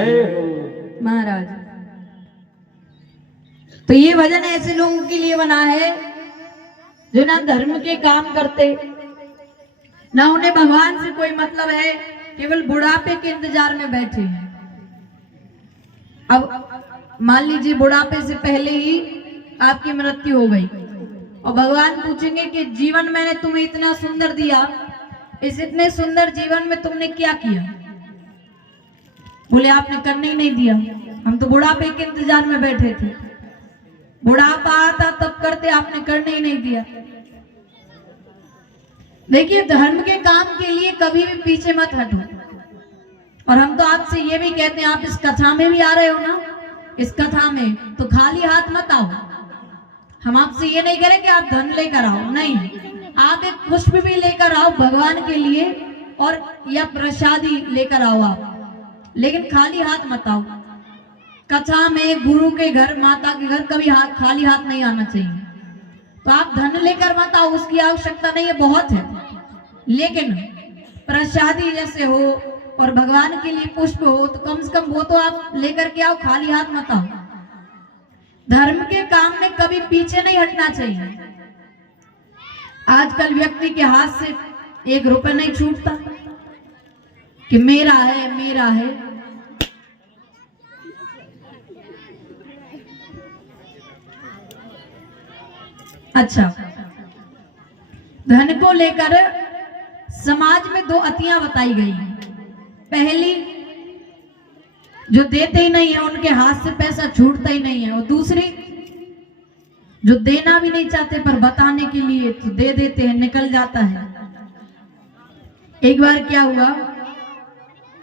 जय हो महाराज। तो ये भजन ऐसे लोगों के लिए बना है जो ना धर्म के काम करते, ना उन्हें भगवान से कोई मतलब है, केवल बुढ़ापे के इंतजार में बैठे हैं। अब मान लीजिए बुढ़ापे से पहले ही आपकी मृत्यु हो गई और भगवान पूछेंगे कि जीवन मैंने तुम्हें इतना सुंदर दिया, इस इतने सुंदर जीवन में तुमने क्या किया? बोले आपने करने ही नहीं दिया, हम तो बुढ़ापे के इंतजार में बैठे थे। बुढ़ापा आता तब करते, आपने करने ही नहीं दिया। देखिए, धर्म के काम के लिए कभी भी पीछे मत हटो। और हम तो आपसे ये भी कहते हैं, आप इस कथा में भी आ रहे हो ना, इस कथा में तो खाली हाथ मत आओ। हम आपसे ये नहीं कह रहे कि आप धन लेकर आओ, नहीं, आप एक पुष्प भी लेकर आओ भगवान के लिए, और या प्रसादी लेकर आओ आप, लेकिन खाली हाथ मत आओ। कथा में गुरु के घर, माता के घर कभी खाली हाथ नहीं आना चाहिए। तो आप धन लेकर मत आओ, उसकी आवश्यकता नहीं है, बहुत है, लेकिन प्रसादी जैसे हो और भगवान के लिए पुष्प हो तो कम से कम वो तो आप लेकर के आओ, खाली हाथ मत आओ। धर्म के काम में कभी पीछे नहीं हटना चाहिए। आजकल व्यक्ति के हाथ से 1 रुपए नहीं छूटता कि मेरा है मेरा है। अच्छा, धन को लेकर समाज में 2 अतियां बताई गई हैं। पहली, जो देते ही नहीं है, उनके हाथ से पैसा छूटता ही नहीं है, और दूसरी, जो देना भी नहीं चाहते पर बताने के लिए तो दे देते हैं, निकल जाता है। एक बार क्या हुआ,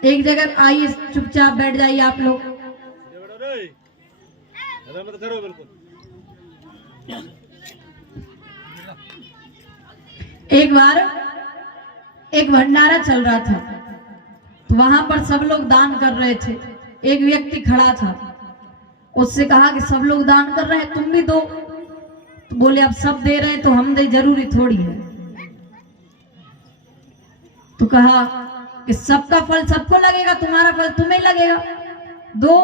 एक जगह, आइए चुपचाप बैठ जाइए आप लोग। एक बार एक भंडारा चल रहा था, तो वहां पर सब लोग दान कर रहे थे। एक व्यक्ति खड़ा था, उससे कहा कि सब लोग दान कर रहे हैं, तुम भी दो। तो बोले अब सब दे रहे हैं तो हम दे, जरूरी थोड़ी है। तो कहा कि सबका फल सबको लगेगा, तुम्हारा फल तुम्हें लगेगा, दो।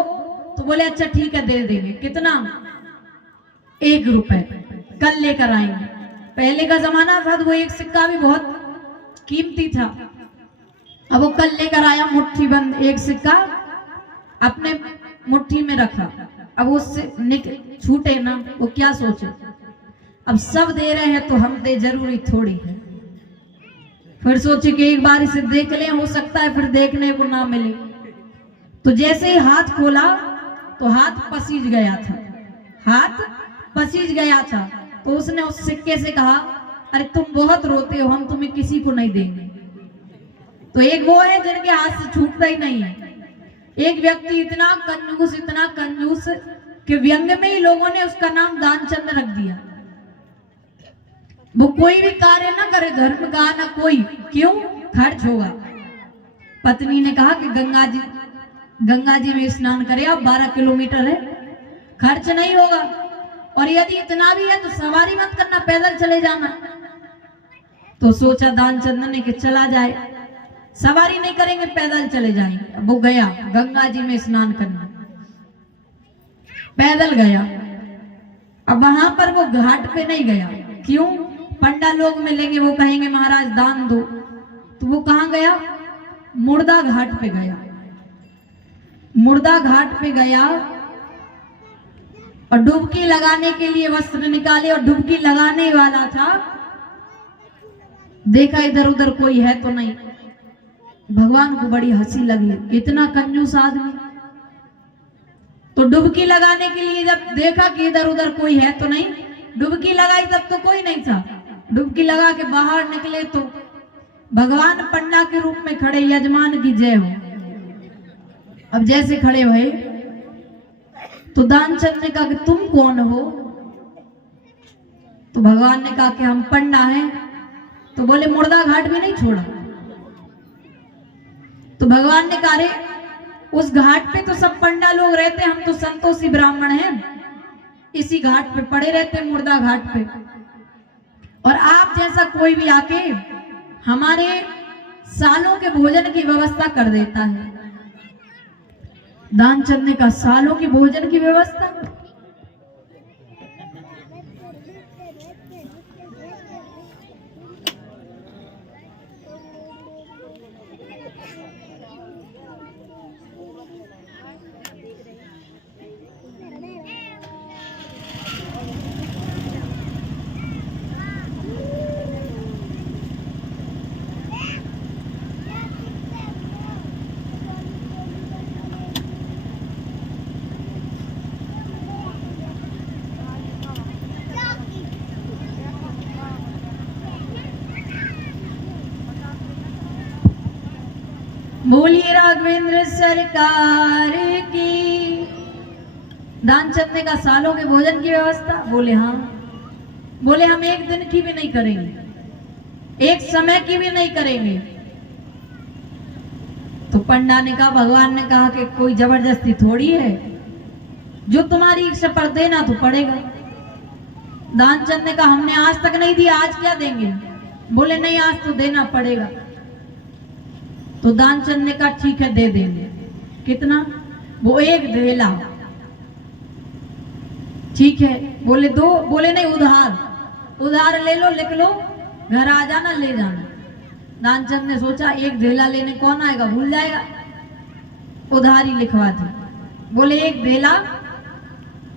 तो बोले अच्छा ठीक है, दे देंगे। कितना? 1 रुपए, कल लेकर आएंगे। पहले का जमाना था तो वो 1 सिक्का भी बहुत कीमती था। अब वो कल लेकर आया, मुट्ठी बंद 1 सिक्का अपने मुट्ठी में रखा। अब उससे छूटे ना, वो क्या सोचे, अब सब दे रहे हैं तो हम दे, जरूरी थोड़ी है। फिर सोचे कि एक बार इसे देख लें, हो सकता है फिर देखने को ना मिले। तो जैसे ही हाथ खोला तो हाथ पसीज गया था, हाथ पसीज गया था। तो उसने उस सिक्के से कहा, अरे तुम बहुत रोते हो, हम तुम्हें किसी को नहीं देंगे। तो एक वो है जिनके हाथ से छूटता ही नहीं है। एक व्यक्ति इतना कंजूस कि व्यंग में ही लोगों ने उसका नाम दानचंद रख दिया। वो कोई भी कार्य ना करे धर्म का, ना कोई, क्यों? खर्च होगा। पत्नी ने कहा कि गंगा जी में स्नान करे, अब 12 किलोमीटर है, खर्च नहीं होगा, और यदि इतना भी है तो सवारी मत करना, पैदल चले जाना। तो सोचा दानचंद ने कि चला जाए, सवारी नहीं करेंगे, पैदल चले जाएंगे। अब वो गया गंगा जी में स्नान करने, पैदल गया। अब वहां पर वो घाट पे नहीं गया, क्यों? पंडा लोग मिलेंगे, वो कहेंगे महाराज दान दो। तो वो कहां गया? मुर्दा घाट पे गया। मुर्दा घाट पे गया और डुबकी लगाने के लिए वस्त्र निकाले, और डुबकी लगाने वाला था, देखा इधर उधर कोई है तो नहीं। भगवान को बड़ी हंसी लगी, इतना कंजूस आदमी। तो डुबकी लगाने के लिए जब देखा कि इधर उधर कोई है तो नहीं, डुबकी लगाई तब तो कोई नहीं था। डुबकी लगा के बाहर निकले तो भगवान पंडा के रूप में खड़े, यजमान की जय हो। अब जैसे खड़े हुए तो दानचंद ने कहा कि तुम कौन हो? तो भगवान ने कहा कि हम पंडा हैं। तो बोले मुर्दा घाट भी नहीं छोड़ा। तो भगवान ने कहा रे, उस घाट पे तो सब पंडा लोग रहते, हम तो संतोषी ब्राह्मण हैं, इसी घाट पे पड़े रहते, मुर्दा घाट पे, और आप जैसा कोई भी आके हमारे सालों के भोजन की व्यवस्था कर देता है। दानचंद ने कहा सालों की भोजन की व्यवस्था। बोलिए राघवेंद्र सरकार की। दानचंद ने कहा सालों के भोजन की व्यवस्था। बोले हाँ। बोले हम एक दिन की भी नहीं करेंगे, एक समय की भी नहीं करेंगे। तो पंडा ने कहा भगवान ने कहा कि कोई जबरदस्ती थोड़ी है, जो तुम्हारी इच्छा पर देना तो पड़ेगा। दानचंद ने कहा हमने आज तक नहीं दिया, आज क्या देंगे। बोले नहीं आज तो देना पड़ेगा। तो दानचंद ने कहा ठीक है दे देंगे। कितना। वो एक धेला। ठीक है। बोले दो। बोले नहीं उधार, उधार ले लो, लिख लो, घर आ जाना ले जाना। दानचंद ने सोचा एक धेला लेने कौन आएगा, भूल जाएगा, उधारी लिखवा दी। बोले एक धेला।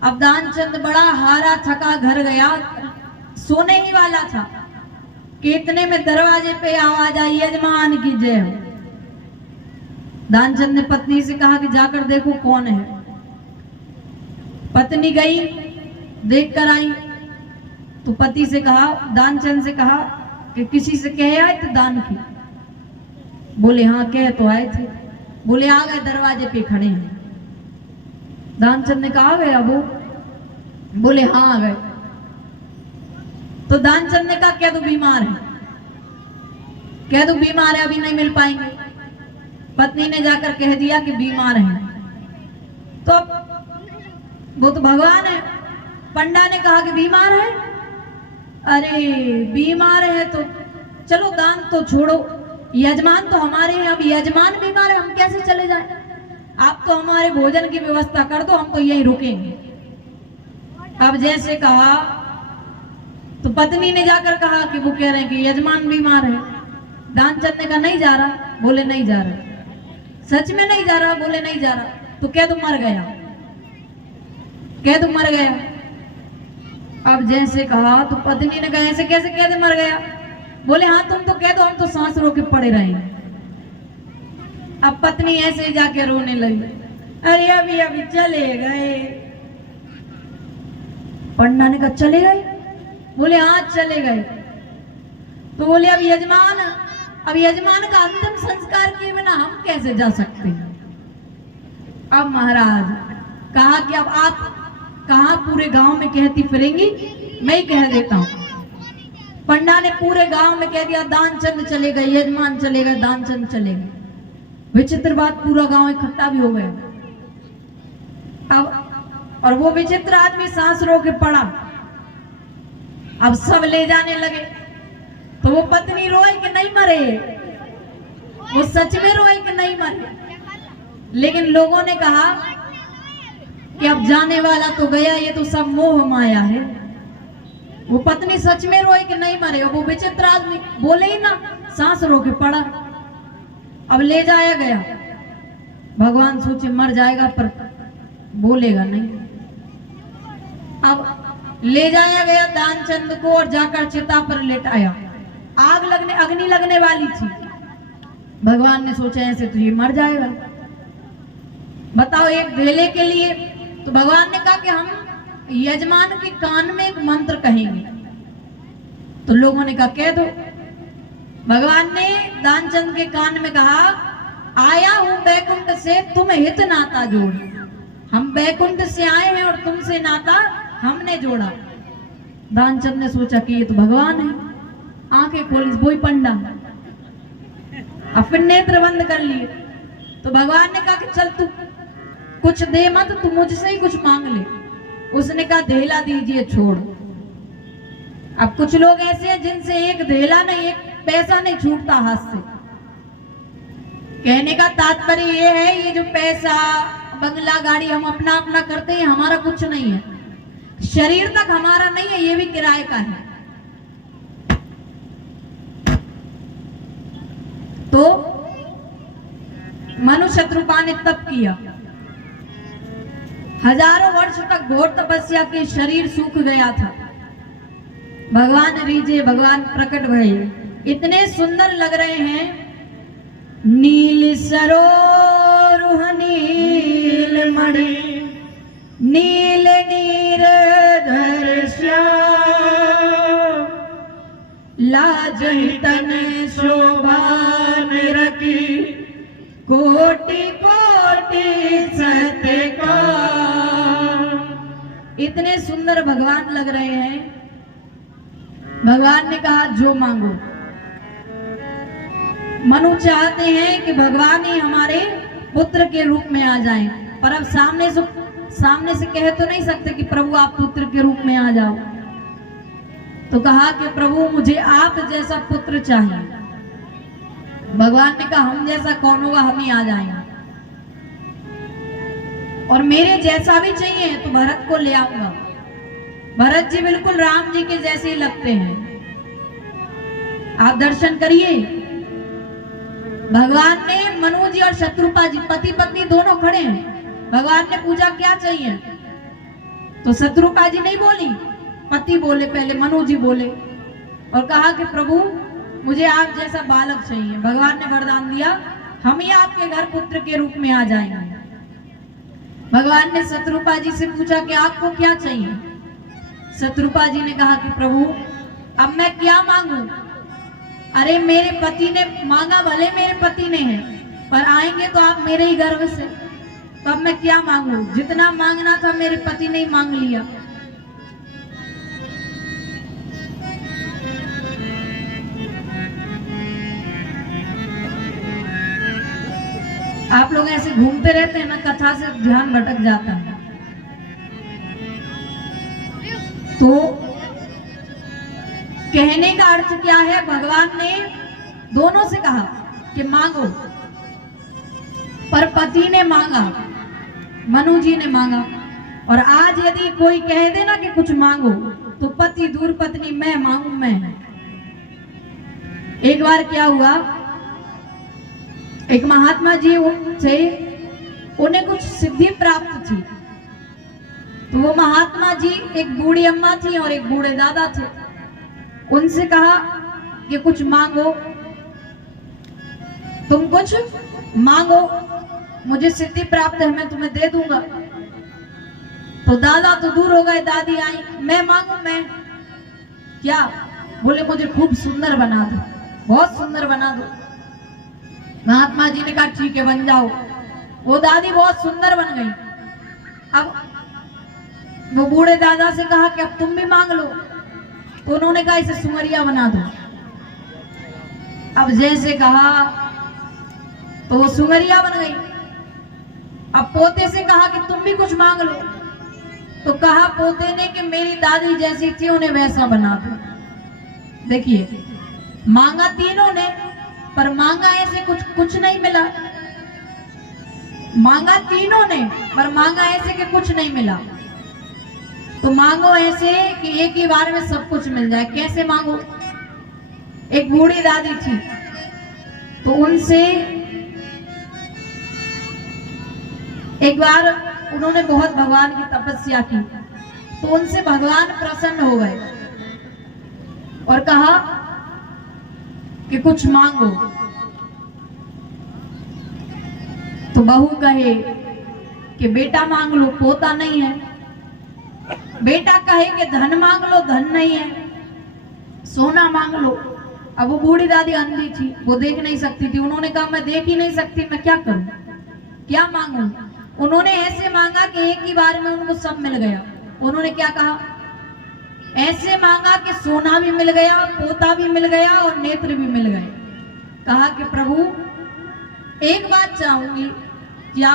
अब दानचंद बड़ा हारा थका घर गया, सोने ही वाला था कि इतने में दरवाजे पे आवाज आई यजमान की जय हो। दानचंद ने पत्नी से कहा कि जाकर देखो कौन है। पत्नी गई, देख कर आई तो पति से कहा, दानचंद से कहा कि किसी से कह आए थे दान की। बोले हाँ कह तो आए थे। बोले आ गए, दरवाजे पे खड़े हैं। दानचंद ने कहा आ गया वो। बोले हाँ आ गए। तो दानचंद ने कहा क्या तू बीमार है, क्या तू बीमार है, अभी नहीं मिल पाएंगे। पत्नी ने जाकर कह दिया कि बीमार है। तो वो तो भगवान है। पंडा ने कहा कि बीमार है। अरे बीमार है तो चलो दान तो छोड़ो, यजमान तो हमारे हैं, अब यजमान बीमार है हम कैसे चले जाएं। आप तो हमारे भोजन की व्यवस्था कर दो, हम तो यहीं रुकेंगे। अब जैसे कहा तो पत्नी ने जाकर कहा कि वो कह रहे हैं कि यजमान बीमार है। दानचंद ने कहा नहीं जा रहा। बोले नहीं जा रहा। सच में नहीं जा रहा। बोले नहीं जा रहा। तो क्या तुम मर गया, क्या तुम मर गया। अब जैसे कहा तो पत्नी ने कहा ऐसे कैसे कह दे मर गया। बोले हाँ तुम तो कह दो, हम तो सांस रोके पड़े रहे। अब पत्नी ऐसे ही जाके रोने लगी, अरे अभी अभी चले गए। पंडा ने कहा चले गए। बोले हाँ चले गए। तो बोले अब यजमान का अंतिम संस्कार किए बिना हम कैसे जा सकते हैं। अब महाराज कहा कि अब आप कहां पूरे गांव में कहती फिरेंगी, मैं ही कह देता हूं। पंडा ने पूरे गांव में कह दिया दानचंद चले गए, यजमान चले गए, दानचंद चले गए। विचित्र बात, पूरा गांव इकट्ठा भी हो गया। अब और वो विचित्र आदमी सांस रोक के पड़ा। अब सब ले जाने लगे। तो वो पत्नी रोए कि नहीं मरे, वो सच में रोए कि नहीं मरे। लेकिन लोगों ने कहा कि अब जाने वाला तो गया, ये तो सब मोह माया है। वो पत्नी सच में रोए कि नहीं मरे। वो विचित्र आदमी बोले ही ना, सांस रोके पड़ा। अब ले जाया गया। भगवान सोचे मर जाएगा पर बोलेगा नहीं। अब ले जाया गया दानचंद को और जाकर चिता पर लेटाया। अग्नि लगने वाली थी। भगवान ने सोचा ऐसे तो ये मर जाएगा। बताओ एक धेले के लिए। तो भगवान ने कहा कि हम यजमान के कान में एक मंत्र कहेंगे। तो लोगों ने कहा कह दो। भगवान ने दानचंद के कान में कहा आया हूं बैकुंठ से, तुम हित नाता जोड़। हम बैकुंठ से आए हैं और तुमसे नाता हमने जोड़ा। दानचंद ने सोचा कि ये तो भगवान है। आंखें खोली, वही पंडा। अब फिर नेत्र बंद कर लिए। तो भगवान ने कहा कि चल तू कुछ दे मत, तू मुझसे ही कुछ मांग ले। उसने कहा धेला दीजिए छोड़। अब कुछ लोग ऐसे हैं जिनसे एक धेला नहीं, एक पैसा नहीं छूटता हाथ से। कहने का तात्पर्य ये है, ये जो पैसा बंगला गाड़ी हम अपना अपना करते हैं, हमारा कुछ नहीं है। शरीर तक हमारा नहीं है, ये भी किराए का है। तो मनु शत्रुपा ने तप किया, हजारों वर्ष तक घोर तपस्या के शरीर सूख गया था। भगवान रीझे, भगवान प्रकट भये, इतने सुंदर लग रहे हैं। नील सरोरुह नील मणि, नील नीरधर श्याम, लाजहि तन शोभा निरखी, कोटि कोटि सत्कार। इतने सुंदर भगवान लग रहे हैं। भगवान ने कहा जो मांगो। मनु चाहते हैं कि भगवान ही हमारे पुत्र के रूप में आ जाएं, पर अब सामने से कह तो नहीं सकते कि प्रभु आप पुत्र के रूप में आ जाओ। तो कहा कि प्रभु मुझे आप जैसा पुत्र चाहिए। भगवान ने कहा हम जैसा कौन होगा, हम ही आ जाएंगे। और मेरे जैसा भी चाहिए तो भरत को ले आऊंगा। भरत जी बिल्कुल राम जी के जैसे ही लगते हैं, आप दर्शन करिए। भगवान ने मनु जी और शत्रुपा जी पति पत्नी दोनों खड़े हैं। भगवान ने पूछा क्या चाहिए, तो शत्रुपा जी नहीं बोली, पति बोले, पहले मनु जी बोले और कहा कि प्रभु मुझे आप जैसा बालक चाहिए। भगवान ने वरदान दिया हम ही आपके घर पुत्र के रूप में आ जाएंगे। भगवान ने शत्रुपा जी से पूछा कि आपको क्या चाहिए। शत्रुपा जी ने कहा कि प्रभु अब मैं क्या मांगू, अरे मेरे पति ने मांगा, भले मेरे पति ने है, पर आएंगे तो आप मेरे ही गर्भ से, तो अब मैं क्या मांगू, जितना मांगना था मेरे पति ने ही मांग लिया। आप लोग ऐसे घूमते रहते हैं ना, कथा से ध्यान भटक जाता है। तो कहने का अर्थ क्या है, भगवान ने दोनों से कहा कि मांगो, पर पति ने मांगा, मनु जी ने मांगा। और आज यदि कोई कह दे ना कि कुछ मांगो, तो पति दूर पत्नी मैं मांगू मैं। एक बार क्या हुआ, एक महात्मा जी थे, उन्हें कुछ सिद्धि प्राप्त थी। तो वो महात्मा जी, एक बूढ़ी अम्मा थी और एक बूढ़े दादा थे। उनसे कहा कि कुछ मांगो, तुम कुछ मांगो, मुझे सिद्धि प्राप्त है, मैं तुम्हें दे दूंगा। तो दादा तो दूर हो गए, दादी आई, मैं मांगू मैं क्या, बोले मुझे खूब सुंदर बना दो, बहुत सुंदर बना दो। महात्मा जी ने कहा ठीक है बन जाओ। वो दादी बहुत सुंदर बन गई। अब वो बूढ़े दादा से कहा कि अब तुम भी मांग लो, तो उन्होंने कहा इसे सुमरिया बना दो। अब जैसे कहा तो वो सुमरिया बन गई। अब पोते से कहा कि तुम भी कुछ मांग लो, तो कहा पोते ने कि मेरी दादी जैसी थी उन्हें वैसा बना दो। देखिए मांगा तीनों ने, पर मांगा ऐसे कुछ नहीं मिला। मांगा तीनों ने, पर मांगा ऐसे कि कुछ नहीं मिला। तो मांगो ऐसे कि एक ही बार में सब कुछ मिल जाए। कैसे मांगो, एक बूढ़ी दादी थी, तो उनसे एक बार उन्होंने बहुत भगवान की तपस्या की, तो उनसे भगवान प्रसन्न हो गए और कहा कि कुछ मांगो। तो बहू कहे कि बेटा मांग लो, पोता नहीं है। बेटा कहे कि धन मांग लो, धन नहीं है। सोना मांग लो। अब वो बूढ़ी दादी अंधी थी, वो देख नहीं सकती थी। उन्होंने कहा मैं देख ही नहीं सकती, मैं क्या करूं, क्या मांगू। उन्होंने ऐसे मांगा कि एक ही बार में उनको सब मिल गया। उन्होंने क्या कहा, ऐसे मांगा कि सोना भी मिल गया, पोता भी मिल गया और नेत्र भी मिल गए। कहा कि प्रभु एक बात चाहूंगी, क्या,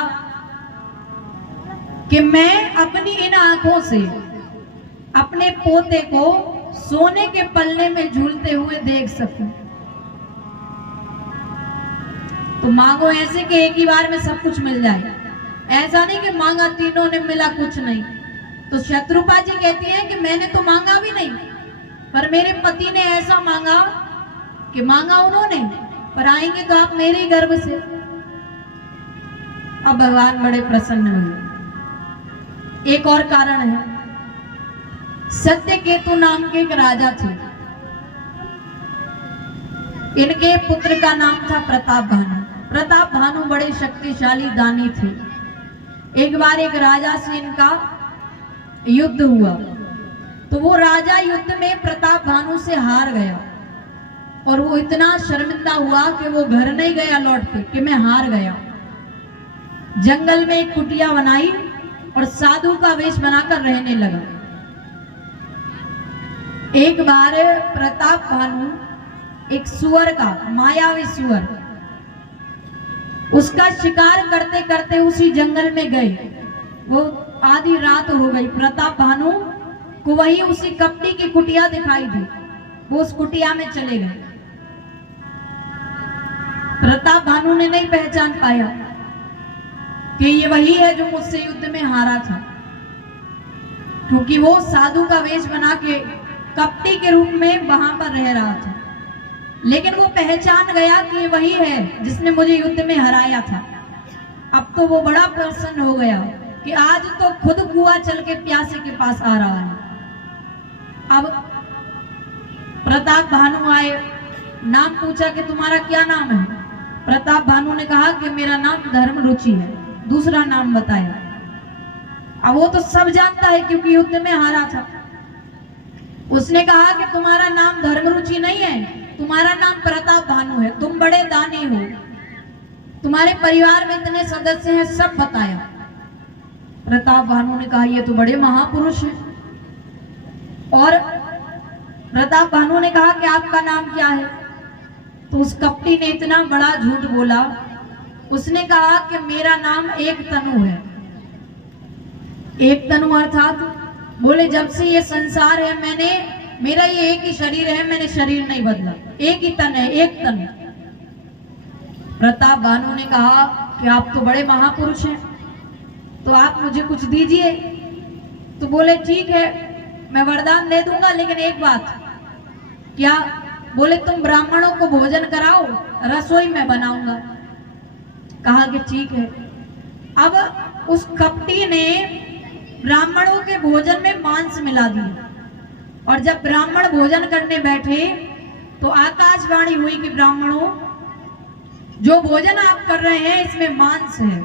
कि मैं अपनी इन आंखों से अपने पोते को सोने के पल्ले में झूलते हुए देख सकूं। तो मांगो ऐसे कि एक ही बार में सब कुछ मिल जाए। ऐसा नहीं कि मांगा तीनों ने मिला कुछ नहीं। तो शत्रुपा जी कहती हैं कि मैंने तो मांगा भी नहीं, पर मेरे पति ने ऐसा मांगा कि मांगा उन्होंने, पर आएंगे तो आप मेरे ही गर्भ से। अब भगवान बड़े प्रसन्न हुए। एक और कारण है, सत्यकेतु नाम के एक राजा थे। इनके पुत्र का नाम था प्रताप भानु। प्रताप भानु बड़े शक्तिशाली दानी थे। एक बार एक राजा से इनका युद्ध हुआ, तो वो राजा युद्ध में प्रताप भानु से हार गया और वो इतना शर्मिंदा हुआ कि वो घर नहीं गया लौट के कि मैं हार गया। जंगल में एक कुटिया बनाई और साधु का वेश बनाकर रहने लगा। एक बार प्रताप भानु एक सुअर का, मायावी सुअर, उसका शिकार करते करते उसी जंगल में गए। वो आधी रात हो गई। प्रताप भानु को वही उसी कपटी की कुटिया दिखाई दी। वो उस कुटिया में चले गए। प्रताप भानु ने नहीं पहचान पाया कि ये वही है जो मुझसे युद्ध में हारा था, क्योंकि वो साधु का वेश बना के कपटी के रूप में वहां पर रह रहा था। लेकिन वो पहचान गया कि ये वही है जिसने मुझे युद्ध में हराया था। अब तो वो बड़ा प्रसन्न हो गया कि आज तो खुद कुआं चल के प्यासे के पास आ रहा है। अब प्रताप भानु आए, नाम पूछा कि तुम्हारा क्या नाम है। प्रताप भानु ने कहा कि मेरा नाम धर्म रुचि है। दूसरा नाम बताया। अब वो तो सब जानता है क्योंकि युद्ध में हारा था। उसने कहा कि तुम्हारा नाम धर्म रुचि नहीं है, तुम्हारा नाम प्रताप भानु है, तुम बड़े दानी हो, तुम्हारे परिवार में इतने सदस्य हैं, सब बताया। प्रताप भानु ने कहा ये तो बड़े महापुरुष हैं। और प्रताप भानु ने कहा कि आपका नाम क्या है। तो उस कपटी ने इतना बड़ा झूठ बोला। उसने कहा कि मेरा नाम एक तनु है। एक तनु अर्थात बोले जब से ये संसार है मेरा ये एक ही शरीर है, मैंने शरीर नहीं बदला, एक ही तन है, एक तन। प्रताप भानु ने कहा कि आप तो बड़े महापुरुष हैं, तो आप मुझे कुछ दीजिए। तो बोले ठीक है मैं वरदान दे दूंगा, लेकिन एक बात। क्या? बोले तुम ब्राह्मणों को भोजन कराओ, रसोई में बनाऊंगा। कहा कि ठीक है। अब उस कपटी ने ब्राह्मणों के भोजन में मांस मिला दिया, और जब ब्राह्मण भोजन करने बैठे तो आकाशवाणी हुई कि ब्राह्मणों, जो भोजन आप कर रहे हैं इसमें मांस है।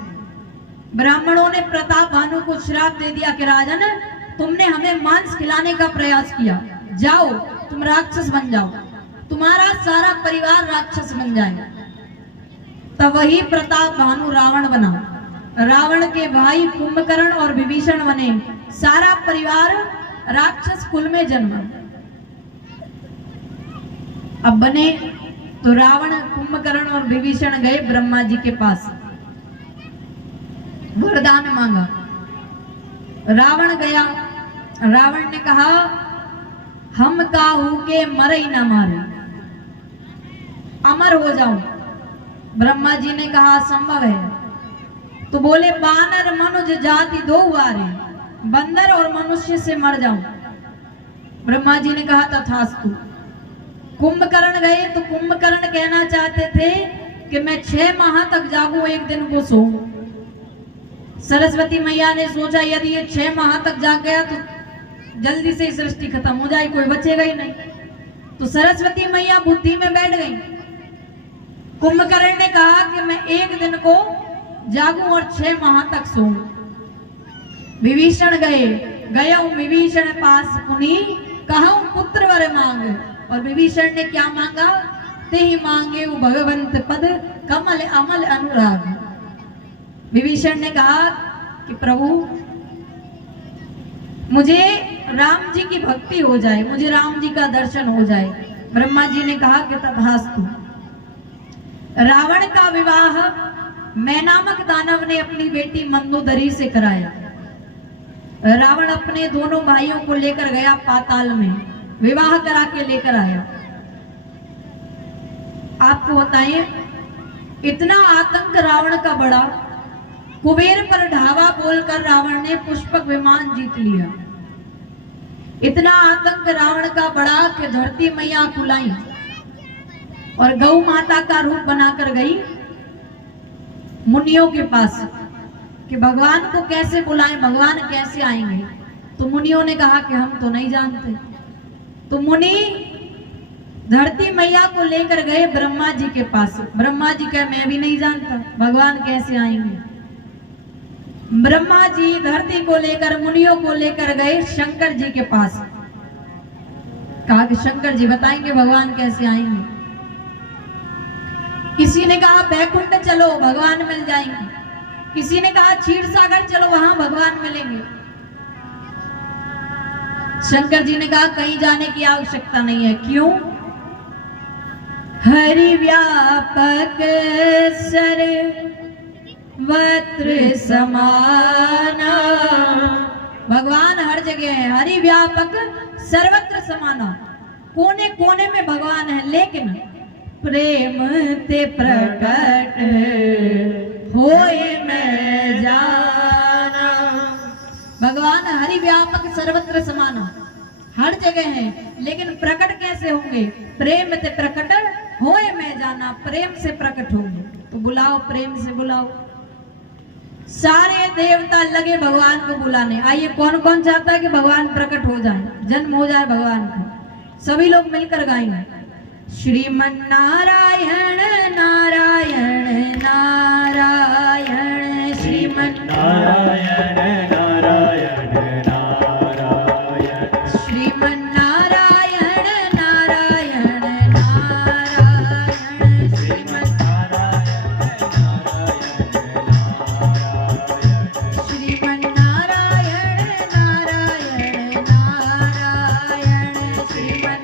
ब्राह्मणों ने प्रताप भानु को श्राप दे दिया कि राजन, तुमने हमें मांस खिलाने का प्रयास किया, जाओ तुम राक्षस बन जाओ, तुम्हारा सारा परिवार राक्षस बन जाए। तब वही प्रताप भानु रावण बना। रावण के भाई कुंभकर्ण और विभीषण बने। सारा परिवार राक्षस कुल में जन्मा। अब बने तो रावण, कुंभकर्ण और विभीषण गए ब्रह्मा जी के पास, वरदान मांगा। रावण गया। रावण ने कहा हम काहू के मरे ही ना मारे, अमर हो जाऊं। ब्रह्मा जी ने कहा संभव है। तो बोले बानर मनुज जाति दो वारे, बंदर और मनुष्य से मर जाऊं। ब्रह्मा जी ने कहा तथास्तु। कुंभकर्ण गए तो कुंभकर्ण कहना चाहते थे कि मैं 6 माह तक जागूं, एक दिन को सोऊं। सरस्वती मैया ने सोचा यदि ये 6 माह तक जाग गया तो जल्दी से सृष्टि खत्म हो जाए, कोई बचेगा ही नहीं। तो सरस्वती मैया बुद्धि में बैठ गई। कुंभकर्ण ने कहा कि मैं एक दिन को जागूं और 6 माह तक सोऊं। विभीषण गया विभीषण पास पुनी, कहूं पुत्र वर मांग। और विभीषण ने क्या मांगा? ते ही मांगे वो भगवंत पद, कमल अमल अनुराग। विभीषण ने कहा कि प्रभु मुझे राम जी की भक्ति हो जाए, मुझे राम जी का दर्शन हो जाए। ब्रह्मा जी ने कहा कि तथास्तु। रावण का विवाह मैं नामक दानव ने अपनी बेटी मंदोदरी से कराया। रावण अपने दोनों भाइयों को लेकर गया पाताल में, विवाह करा के लेकर आया। आपको बताएं इतना आतंक रावण का बड़ा, कुबेर पर ढावा बोलकर रावण ने पुष्पक विमान जीत लिया। इतना आतंक रावण का बढ़ा कि धरती मैया कुलाई और गौ माता का रूप बनाकर गई मुनियों के पास कि भगवान को कैसे बुलाएं, भगवान कैसे आएंगे। तो मुनियों ने कहा कि हम तो नहीं जानते। तो मुनि धरती मैया को लेकर गए ब्रह्मा जी के पास। ब्रह्मा जी कहे मैं भी नहीं जानता भगवान कैसे आएंगे। ब्रह्मा जी धरती को लेकर मुनियों को लेकर गए शंकर जी के पास। कहा कि शंकर जी बताएंगे भगवान कैसे आएंगे। किसी ने कहा बैकुंठ चलो भगवान मिल जाएंगे, किसी ने कहा क्षीर सागर चलो वहां भगवान मिलेंगे। शंकर जी ने कहा कहीं जाने की आवश्यकता नहीं है। क्यों? हरि व्यापक सर्वत्र समाना, भगवान हर जगह है। हरि व्यापक सर्वत्र समाना, कोने कोने में भगवान है। लेकिन प्रेम ते प्रकट होए मैं जाना, भगवान हरि व्यापक सर्वत्र समाना, हर जगह है। लेकिन प्रकट कैसे होंगे? प्रेम ते प्रकट होए मैं जाना, प्रेम से प्रकट होंगे। तो बुलाओ, प्रेम से बुलाओ। सारे देवता लगे भगवान को बुलाने। आइए कौन कौन चाहता है कि भगवान प्रकट हो जाए, जन्म हो जाए भगवान का? सभी लोग मिलकर गाएंगे श्रीमन नारायण नारायण नारायण, श्रीमन नारायण नारायण नारायण, श्रीमन नारायण नारायण नारायण, श्रीमन नारायण नारायण, श्रीमन नारायण नारायण नारायण, श्रीमन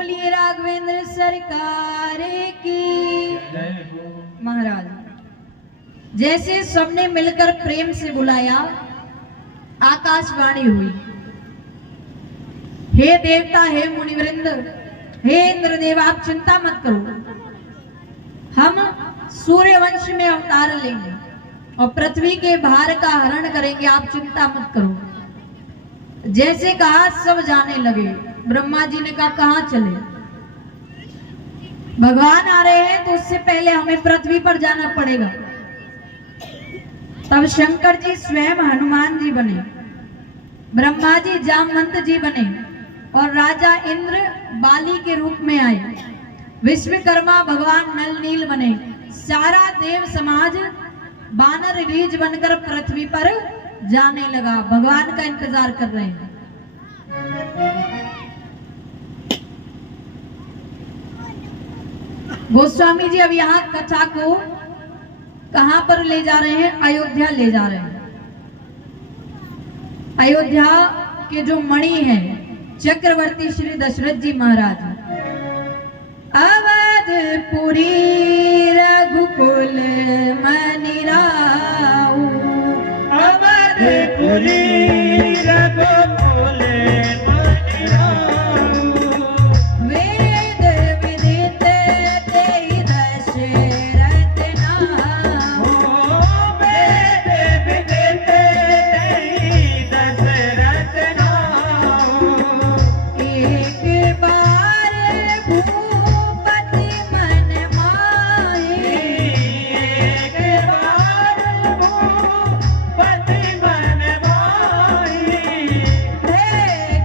बोलिए राघवेंद्र सरकार की। महाराज जैसे सबने मिलकर प्रेम से बुलाया, आकाशवाणी हुई, हे देवता, हे मुनिवृंद, हे इंद्रदेव, आप चिंता मत करो, हम सूर्यवंश में अवतार लेंगे और पृथ्वी के भार का हरण करेंगे, आप चिंता मत करो। जैसे कहा सब जाने लगे। ब्रह्मा जी ने कहा कहां चले? भगवान आ रहे हैं तो उससे पहले हमें पृथ्वी पर जाना पड़ेगा। तब शंकर जी स्वयं हनुमान जी बने, ब्रह्मा जी जामवंत जी बने और राजा इंद्र बाली के रूप में आए, विश्वकर्मा भगवान नल नील बने, सारा देव समाज बानर रीछ बनकर पृथ्वी पर जाने लगा, भगवान का इंतजार कर रहे हैं। गोस्वामी जी अब यहाँ कथा को कहां पर ले जा रहे हैं? अयोध्या ले जा रहे हैं। अयोध्या के जो मणि हैं चक्रवर्ती श्री दशरथ जी महाराज, अवधपुरी रघुकुल मनि राऊ, अवधपुरी रघुकुल मनि राऊ, वेद विदित तेहि दशरथ नाऊ, वेद विदित तेहि दशरथ नाऊ, एक बार भूपति मन माहे, एक बार भूपति मन माही, हे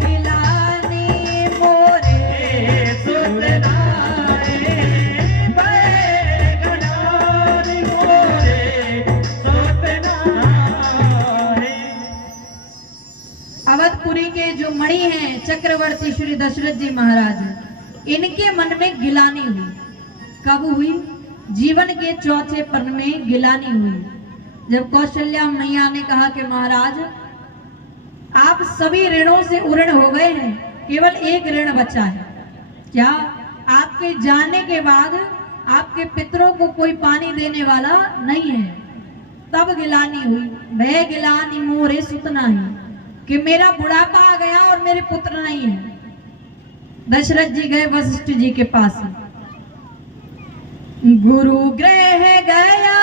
गिलानी मोरे सुत नारी, बैगनारी मोरे सुत नारी। अवधपुरी के जो मणि हैं चक्रवर्ती श्री दशरथ जी महाराज, इनके मन में गिलानी हुई। कब हुई? जीवन के चौथे पर्ण में गिलानी हुई, जब कौशल्या मैया ने कहा कि महाराज आप सभी ऋणों से उऋण हो गए हैं, केवल एक ऋण बचा है। क्या? आपके जाने के बाद आपके पितरों को कोई पानी देने वाला नहीं है। तब गिलानी हुई, वह गिलानी मोरे सुत नाही, कि मेरा बुढ़ापा आ गया और मेरे पुत्र नहीं है। दशरथ जी गए वशिष्ठ जी के पास, गुरु गृह गया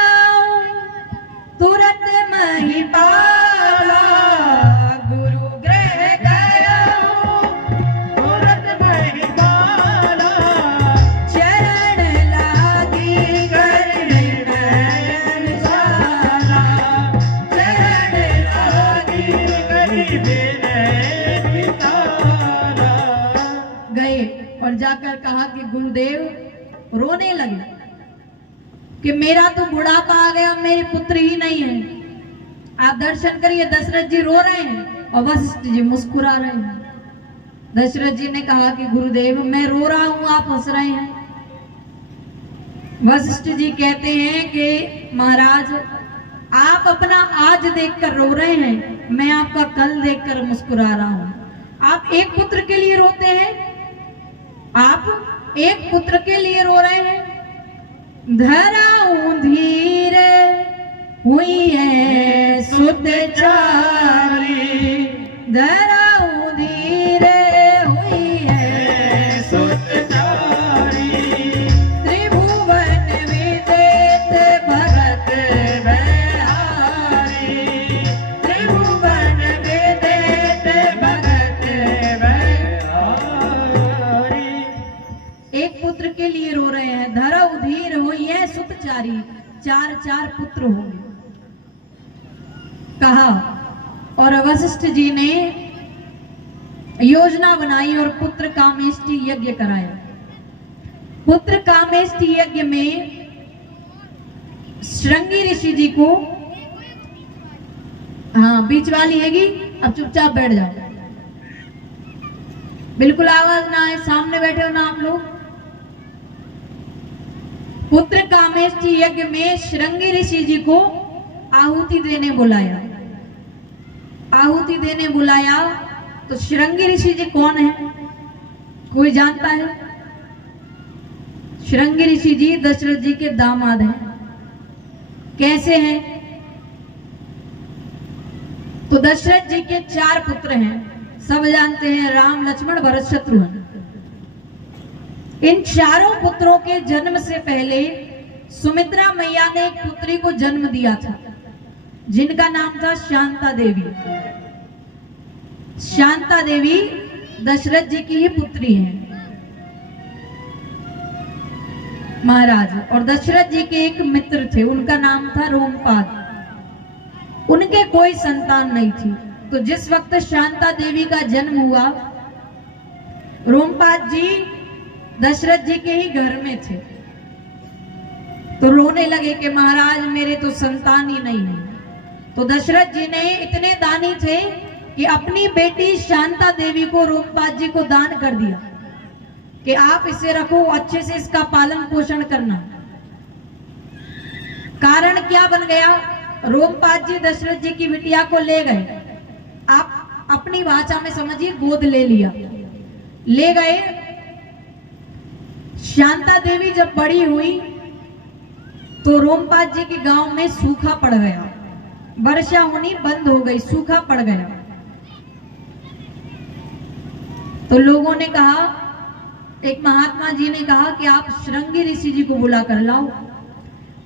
तुरंत महिपाला, गुरु गृह गया तुरंत महिपाला, चरण लागी कर नयन सारा, चरण लागी करी विनय विचारा। गए और जाकर कहा कि गुरुदेव, रोने लगे कि मेरा तो बुढ़ापा आ गया, मेरे पुत्र ही नहीं है। आप दर्शन करिए, दशरथ जी रो रहे हैं और वशिष्ठ जी मुस्कुरा रहे हैं। दशरथ जी ने कहा कि गुरुदेव मैं रो रहा हूं, आप हंस रहे हैं। वशिष्ठ जी कहते हैं कि महाराज आप अपना आज देखकर रो रहे हैं, मैं आपका कल देखकर मुस्कुरा रहा हूं। आप एक पुत्र के लिए रोते हैं, आप एक पुत्र के लिए रो रहे हैं। धराऊं धीरे हुई है सुत चारी, धराऊं धीरे हुई है सुत चारी, त्रिभुवन विदित भगत बिहारी, त्रिभुवन विदित भगत बिहारी। एक पुत्र के लिए रो रहे हैं। धरा उधीर हुई है सुतचारी, चार चार पुत्र होंगे कहा। और वशिष्ठ जी ने योजना बनाई और पुत्र कामेष्टि यज्ञ कराया। पुत्र कामेष्टि यज्ञ में श्रृंगी ऋषि जी को, हाँ बीच वाली हैगी, अब चुपचाप बैठ जाओ, बिल्कुल आवाज ना आए, सामने बैठे हो ना आप लोग। पुत्र कामेष्टि यज्ञ में श्रृंगी ऋषि जी को आहुति देने बुलाया। आहुति देने बुलाया तो श्रृंगी ऋषि जी कौन है? कोई जानता है? श्रृंगी ऋषि जी दशरथ जी के दामाद हैं। कैसे हैं? तो दशरथ जी के 4 पुत्र हैं, सब जानते हैं, राम, लक्ष्मण, भरत, शत्रुघ्न। इन चारों पुत्रों के जन्म से पहले सुमित्रा मैया ने एक पुत्री को जन्म दिया था, जिनका नाम था शांता देवी। शांता देवी दशरथ जी की ही पुत्री है महाराज। और दशरथ जी के एक मित्र थे, उनका नाम था रोमपाद। उनके कोई संतान नहीं थी। तो जिस वक्त शांता देवी का जन्म हुआ, रोमपाद जी दशरथ जी के ही घर में थे। तो रोने लगे कि महाराज मेरे तो संतान ही नहीं है। तो दशरथ जी ने इतने दानी थे कि अपनी बेटी शांता देवी को रोमपाद जी को दान कर दिया कि आप इसे रखो, अच्छे से इसका पालन पोषण करना। कारण क्या बन गया? रोमपाद जी दशरथ जी की बिटिया को ले गए, आप अपनी भाषा में समझिए, गोद ले लिया, ले गए। शांता देवी जब बड़ी हुई तो रोमपाद जी के गांव में सूखा पड़ गया, वर्षा होनी बंद हो गई, सूखा पड़ गया। तो लोगों ने कहा, एक महात्मा जी ने कहा कि आप श्रृंगी ऋषि जी को बुला कर लाओ,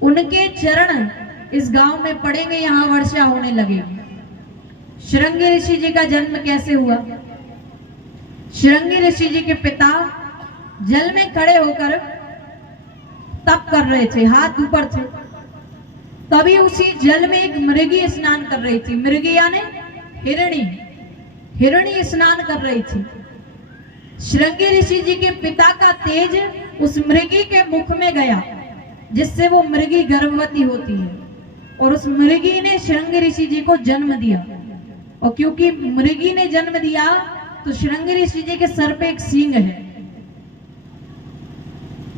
उनके चरण इस गांव में पड़ेंगे, यहां वर्षा होने लगेगी। श्रृंगी ऋषि जी का जन्म कैसे हुआ? श्रृंगी ऋषि जी के पिता जल में खड़े होकर तप कर रहे थे, हाथ ऊपर थे। तभी उसी जल में एक मृगी स्नान कर रही थी। मृगी यानी हिरणी, हिरणी स्नान कर रही थी। श्रृंगी ऋषि जी के पिता का तेज उस मृगी के मुख में गया, जिससे वो मृगी गर्भवती होती है, और उस मृगी ने श्रृंगी ऋषि जी को जन्म दिया। और क्योंकि मृगी ने जन्म दिया तो श्रृंगी ऋषि जी के सर पे एक सींग है।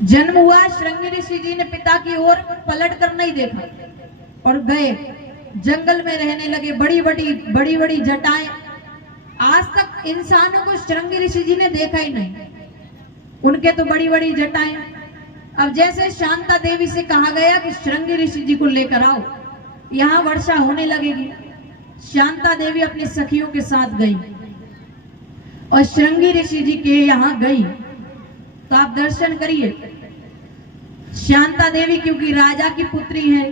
जन्म हुआ, श्रृंगी ऋषि जी ने पिता की ओर पलट कर नहीं देखा और गए जंगल में रहने लगे। बड़ी बड़ी जटाएं, आज तक इंसानों को श्रृंगी ऋषि जी ने देखा ही नहीं, उनके तो बड़ी बड़ी जटाएं। अब जैसे शांता देवी से कहा गया कि श्रृंगी ऋषि जी को लेकर आओ, यहाँ वर्षा होने लगेगी। शांता देवी अपनी सखियों के साथ गई और श्रृंगी ऋषि जी के यहाँ गई। तो आप दर्शन करिए, शांता देवी क्योंकि राजा की पुत्री है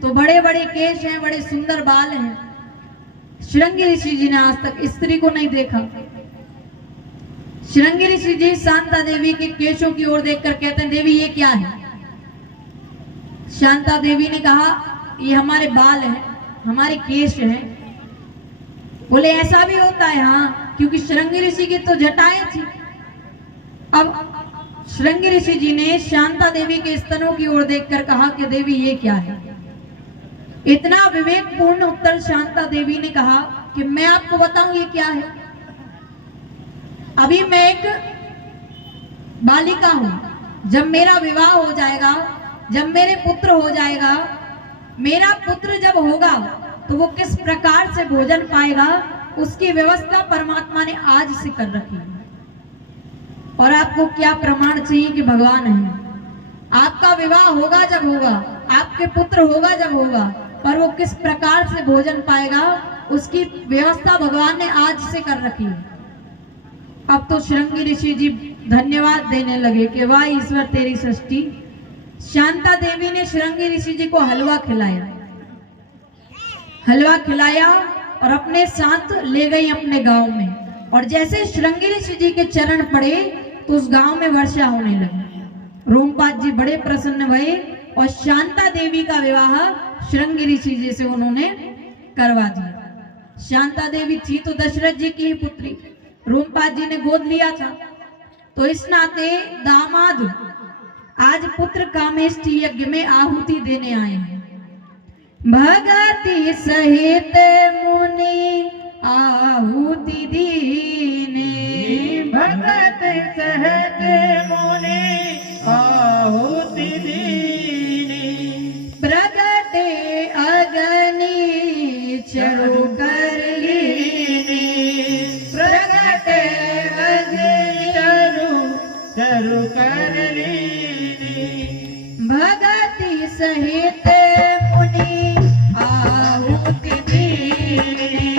तो बड़े बड़े केश हैं, बड़े सुंदर बाल हैं। श्रृंगी ऋषि जी ने आज तक स्त्री को नहीं देखा। श्रृंगी ऋषि जी शांता देवी के केशों की ओर देखकर कहते हैं, देवी ये क्या है? शांता देवी ने कहा, ये हमारे बाल हैं, हमारे केश हैं। बोले ऐसा भी होता है? हाँ, क्योंकि श्रृंगी ऋषि की तो जटाएं थी। अब श्रृंगी ऋषि जी ने शांता देवी के स्तनों की ओर देखकर कहा कि देवी ये क्या है? इतना विवेकपूर्ण उत्तर शांता देवी ने कहा कि मैं आपको बताऊं ये क्या है। अभी मैं एक बालिका हूं, जब मेरा विवाह हो जाएगा, जब मेरे पुत्र हो जाएगा, मेरा पुत्र जब होगा तो वो किस प्रकार से भोजन पाएगा, उसकी व्यवस्था परमात्मा ने आज से कर रखी है। और आपको क्या प्रमाण चाहिए कि भगवान है? आपका विवाह होगा जब होगा, आपके पुत्र होगा जब होगा, पर वो किस प्रकार से भोजन पाएगा, उसकी व्यवस्था भगवान ने आज से कर रखी है। अब तो श्रृंगी ऋषि जी धन्यवाद देने लगे कि वाह ईश्वर तेरी सृष्टि। शांता देवी ने श्रृंगी ऋषि जी को हलवा खिलाया, हलवा खिलाया और अपने साथ ले गई अपने गांव में। और जैसे श्रृंगी ऋषि जी के चरण पड़े तो उस गांव में वर्षा होने लगी। रोमपाद जी बड़े प्रसन्न हुए और शांता देवी का विवाह श्रृंगी ऋषि जी से उन्होंने करवा दिया। शांता देवी थी तो दशरथ जी की ही पुत्री, रोमपाद जी ने गोद लिया था। तो इस नाते दामाद आज पुत्र कामेष्टि यज्ञ में आहुति देने आए हैं। भगति सहित मुनि आहुति दीने, भगत सहत मुनि आहुति दीनी, प्रगटे अग्नि चरु कर लीनी, प्रगटे अग्नि चरु कर लीनी। सहित मुनि आहुति दीनी।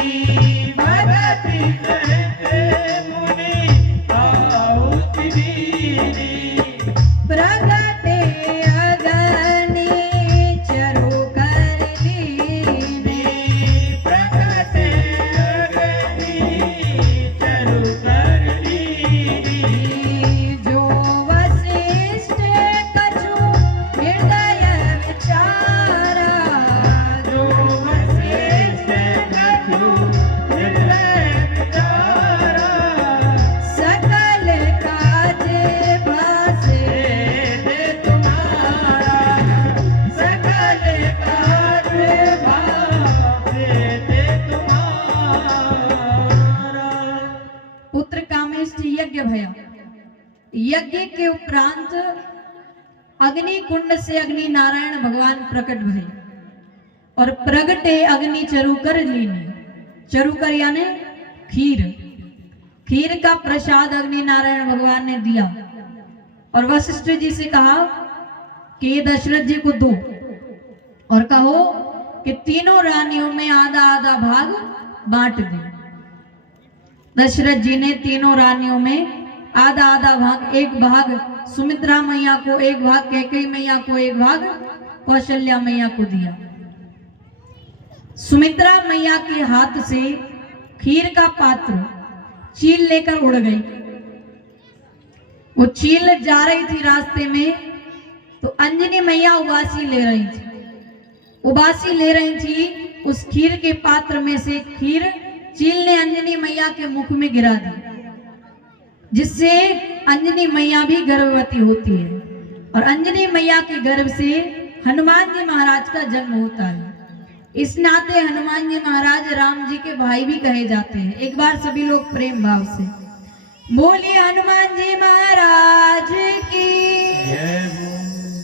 भगति सहित मुनि आहुति दीनी। प्रगटे अगनि चरु कर लीनी। प्रगटे अगनि चरु कर लीनी। जो वशिष्ठ कछु हृदय विचारा। जो वशिष्ठ कछु हृदय विचारा। सकल काज भासे दे तुम्हारा। सकल काज भासे दे तुम्हारा। पुत्र कामेष्टि यज्ञ भया। यज्ञ के उपरांत अग्नि कुंड से अग्नि नारायण भगवान प्रकट भये और प्रगटे अग्नि चरुकर लीनी। चरुकर यानी खीर। खीर का प्रसाद अग्नि नारायण भगवान ने दिया और वशिष्ठ जी से कहा कि ये दशरथ जी को दो और कहो कि तीनों रानियों में आधा आधा भाग बांट दे। दशरथ जी ने तीनों रानियों में आधा आधा भाग, एक भाग सुमित्रा मैया को, एक भाग कैकेयी मैया को, एक भाग कौशल्या मैया को दिया। सुमित्रा मैया के हाथ से खीर का पात्र चील लेकर उड़ गई। वो चील जा रही थी रास्ते में तो अंजनी मैया उबासी ले रही थी। उबासी ले रही थी, उस खीर के पात्र में से खीर चील ने अंजनी मैया के मुख में गिरा दी, जिससे अंजनी मैया भी गर्भवती होती है और अंजनी मैया के गर्भ से हनुमान जी महाराज का जन्म होता है। इस नाते हनुमान जी महाराज राम जी के भाई भी कहे जाते हैं। एक बार सभी लोग प्रेम भाव से बोलिए हनुमान जी महाराज की।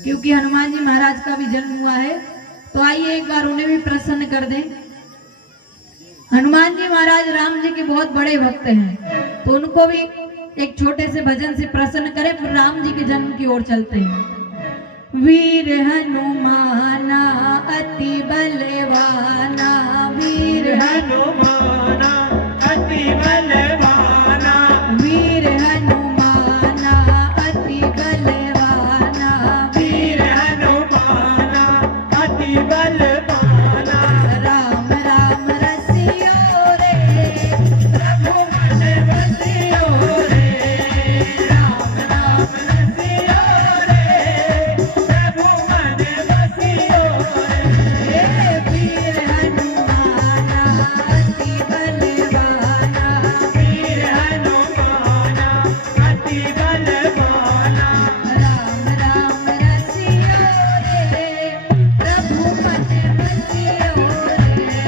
क्योंकि हनुमान जी महाराज का भी जन्म हुआ है तो आइए एक बार उन्हें भी प्रसन्न कर दें। हनुमान जी महाराज राम जी के बहुत बड़े भक्त हैं तो उनको भी एक छोटे से भजन से प्रसन्न करें, फिर राम जी के जन्म की ओर चलते हैं। वीर हनुमाना अति बलवाना। वीर हनुमाना अति बलवाना। वीर हनुमाना अति बलवाना। वीर हनुमाना अति बलवाना। राम राम रसियो रे प्रभु मन बसियो रे। राम राम रसियो रे। प्रभु मन बसियो रे। हे वीर हनुमाना अति बलवाना। वीर हनुमाना अति बलवाना। राम राम रसियो रे प्रभु मन बसियो रे।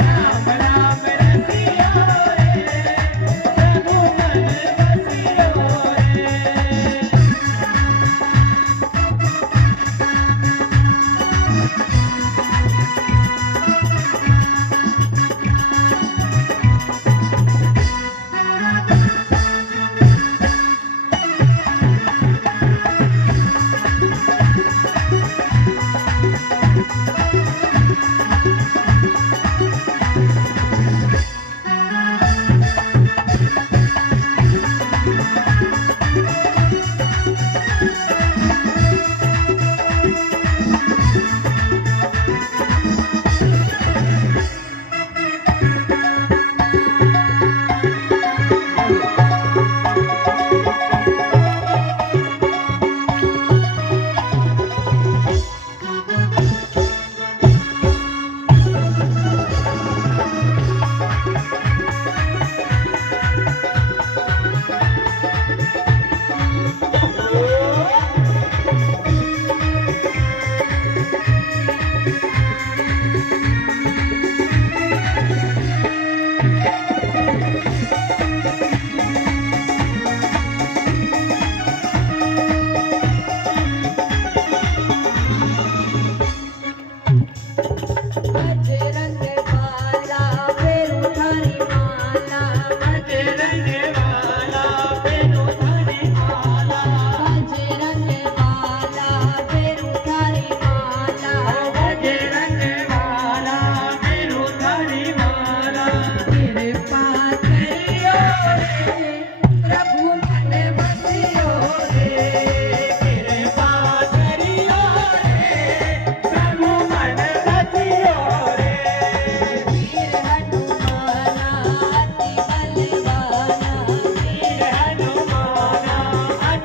राम राम रसियो रे। प्रभु मन बसियो रे।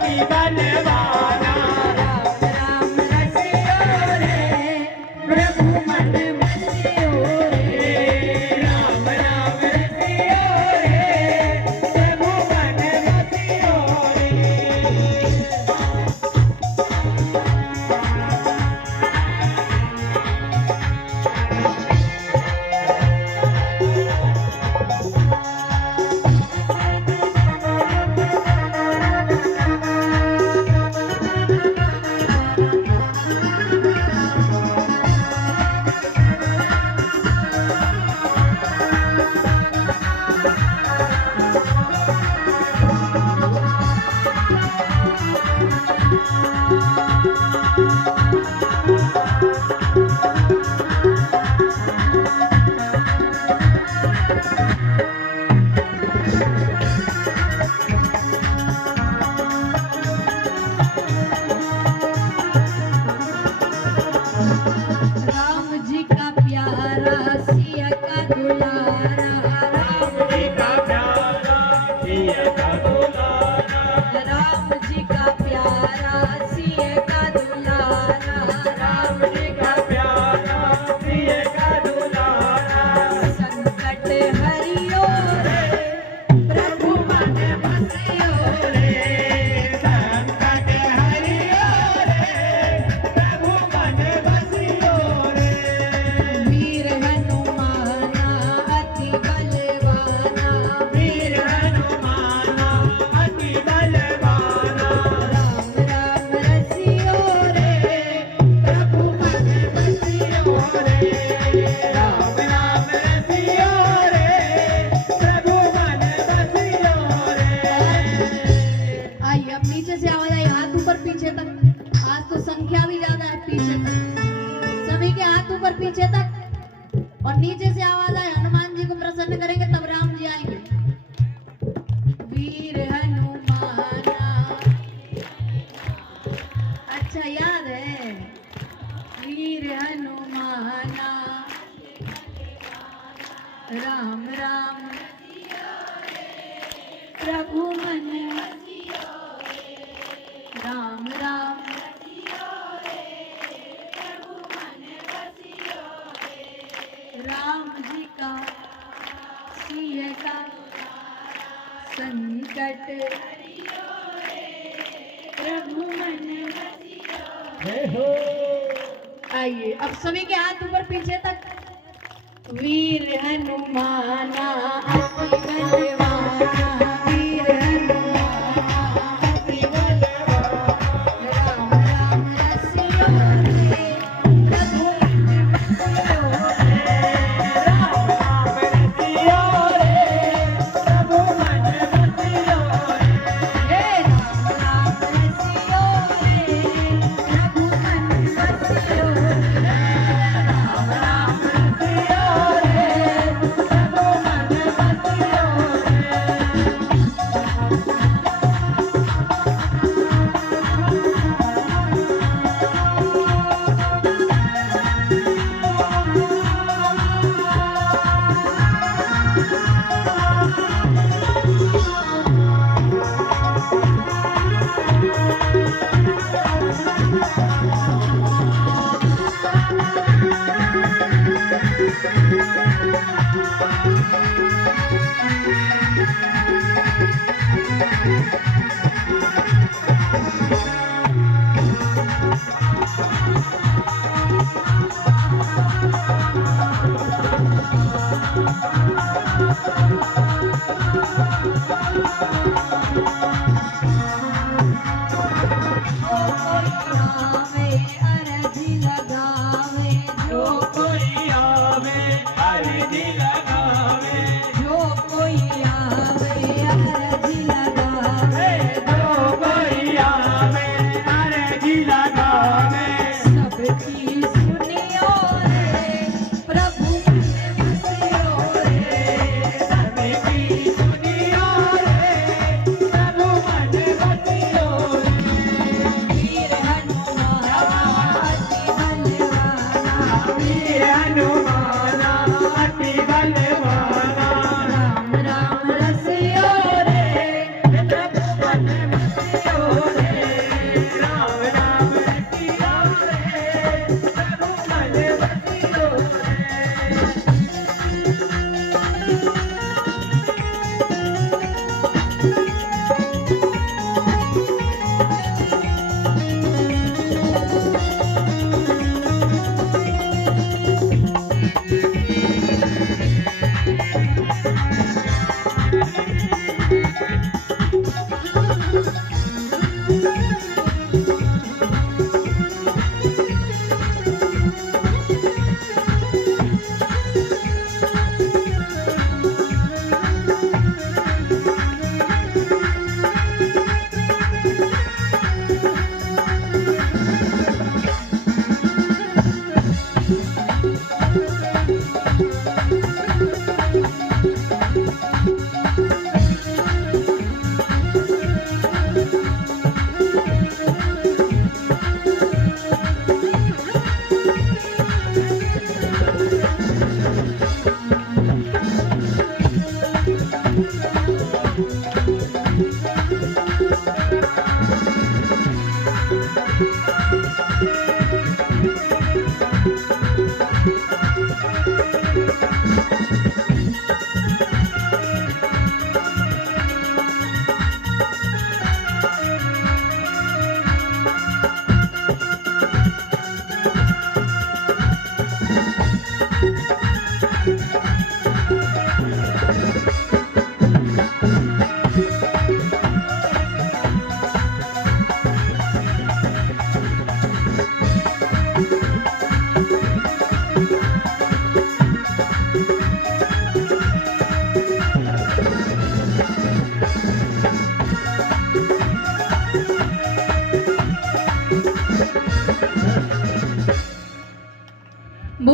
अति बलवाना राम राम रसियो रे प्रभु मन बसियो रे राम राम रसियो रे प्रभु मन बसियो रे राम जी का प्यारा सिया का दुलारा राम जी का प्यारा सिया का दुलारा राम जी का प्यारा सिया का दुलारा राम जी का प्यारा सिया का दुलारा संकट हरियो रे प्रभु मन बसियो रे संकट हरियो रे प्रभु मन बसियो रे वीर हनुमाना अति बलवाना वीर हनुमाना अति बलवाना राम राम रसियो रे प्रभु मन बसियो रे राम राम रसियो रे प्रभु मन बसियो रे आइए अब नीचे से आवाज आई हाथ ऊपर पीछे तक आज तो संख्या भी ज्यादा है पीछे तक सभी के हाथ ऊपर पीछे तक और नीचे से आवाज आए हनुमान जी को प्रसन्न करेंगे तब राम जी आएंगे वीर हनुमाना अच्छा याद है वीर हनुमाना राम राम प्रभु मन राम राम राम जी का सिया का संकट प्रभु मन आइए अब सभी के हाथ ऊपर पीछे तक वीर हनुमाना अति बलवाना वीर हनुमाना अति बलवाना राम राम रसियो रे प्रभु मन बसियो रे राम राम रसियो रे प्रभु मन बसियो रे राम राम रसियो रे प्रभु मन बसियो रे राम राम रसियो रे प्रभु मन बसियो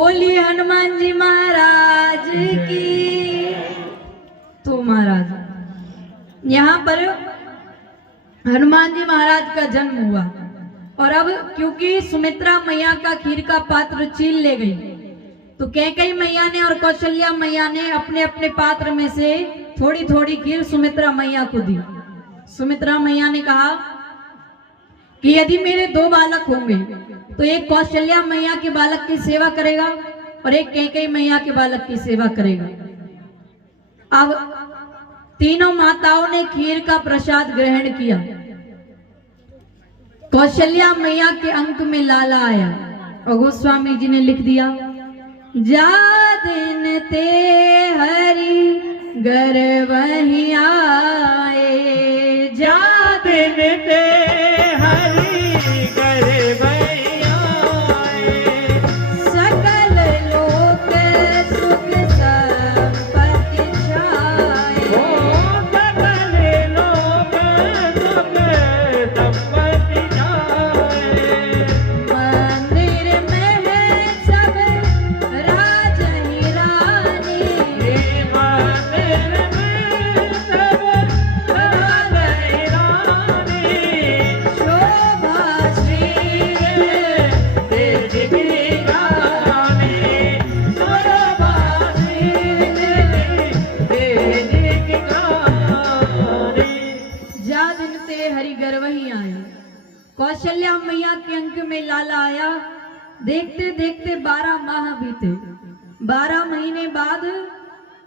बोलिए हनुमान जी महाराज की। तो महाराज यहाँ पर हनुमान जी महाराज का जन्म हुआ और अब क्योंकि सुमित्रा मैया का खीर का पात्र छीन ले गई तो कैकेयी मैया ने और कौशल्या मैया ने अपने अपने पात्र में से थोड़ी थोड़ी खीर सुमित्रा मैया को दी। सुमित्रा मैया ने कहा कि यदि मेरे 2 बालक होंगे तो एक कौशल्या मैया के बालक की सेवा करेगा और एक कैकेयी मैया के बालक की सेवा करेगा। अब तीनों माताओं ने खीर का प्रसाद ग्रहण किया। कौशल्या मैया के अंक में लाला आया और गोस्वामी जी ने लिख दिया, जा दिन ते हरि गर्वहि आए, जा दिन ते हरि गर्वहि आए, सकल लोक सुख संपत्ति छाए, ओ सकल लोक सुख संपत्ति छाए, मंदिर में है सब राज ही रानी, हे मंदिर में सब राज रानी, शोभा श्री तेज की रानी, शोभा श्री तेज की रानी। जा दिन ते हरि गर्वहि आए। कौशल्या मैया के अंक में लाला आया। देखते देखते 12 माह बीते। 12 महीने बाद